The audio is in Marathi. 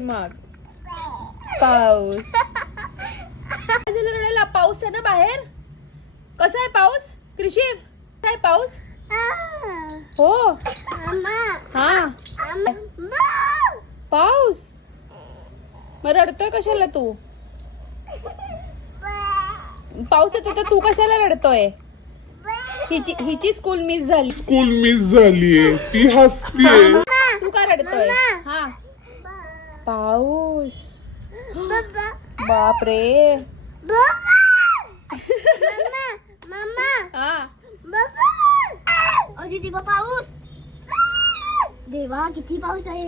मग पाऊस. काय झालं रडायला? पाऊस आहे ना बाहेर. कसा आहे पाऊस कृषी? काय पाऊस? हो हा पाऊस. मग रडतोय कशाला तू? पाऊस येतो तर तू कशाला रडतोय? हिची स्कूल मिस झालीये ती हसतीये. तू का रडतोय? हा पाऊस. बापरे. हा अरे देवा पाऊस. देवा किती पाऊस आहे.